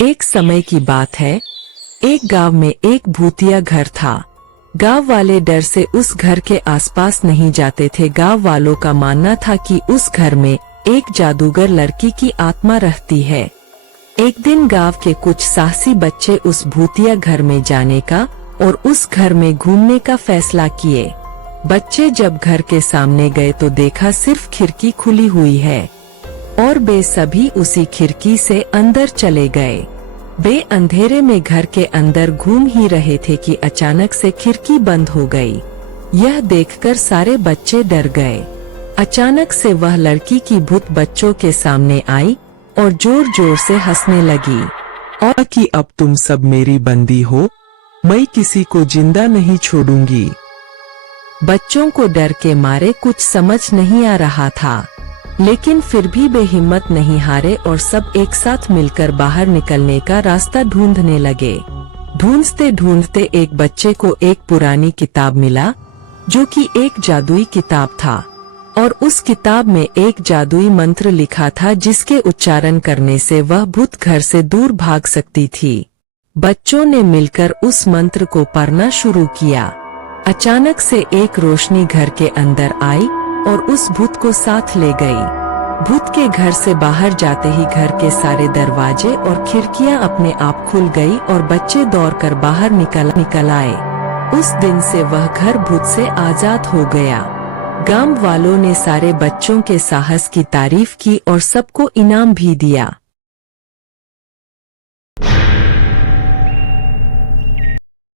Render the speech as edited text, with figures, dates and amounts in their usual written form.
एक समय की बात है, एक गांव में एक भूतिया घर था। गांव वाले डर से उस घर के आसपास नहीं जाते थे। गांव वालों का मानना था कि उस घर में एक जादूगर लड़की की आत्मा रहती है। एक दिन गांव के कुछ साहसी बच्चे उस भूतिया घर में जाने का और उस घर में घूमने का फैसला किए। बच्चे जब घर के सामने गए तो देखा सिर्फ खिड़की खुली हुई है और वे सभी उसी खिड़की से अंदर चले गए। वे अंधेरे में घर के अंदर घूम ही रहे थे कि अचानक से खिड़की बंद हो गई। यह देखकर सारे बच्चे डर गए। अचानक से वह लड़की की भूत बच्चों के सामने आई और जोर जोर से हंसने लगी और कि अब तुम सब मेरी बंदी हो, मैं किसी को जिंदा नहीं छोड़ूंगी। बच्चों को डर के मारे कुछ समझ नहीं आ रहा था, लेकिन फिर भी वे हिम्मत नहीं हारे और सब एक साथ मिलकर बाहर निकलने का रास्ता ढूंढने लगे। ढूंढते ढूंढते एक बच्चे को एक पुरानी किताब मिला जो कि एक जादुई किताब था और उस किताब में एक जादुई मंत्र लिखा था जिसके उच्चारण करने से वह भूत घर से दूर भाग सकती थी। बच्चों ने मिलकर उस मंत्र को पढ़ना शुरू किया। अचानक से एक रोशनी घर के अंदर आई और उस भूत को साथ ले गई। भूत के घर से बाहर जाते ही घर के सारे दरवाजे और खिड़कियां अपने आप खुल गई और बच्चे दौड़कर बाहर निकल आए। उस दिन से वह घर भूत से आजाद हो गया। गांव वालों ने सारे बच्चों के साहस की तारीफ की और सबको इनाम भी दिया।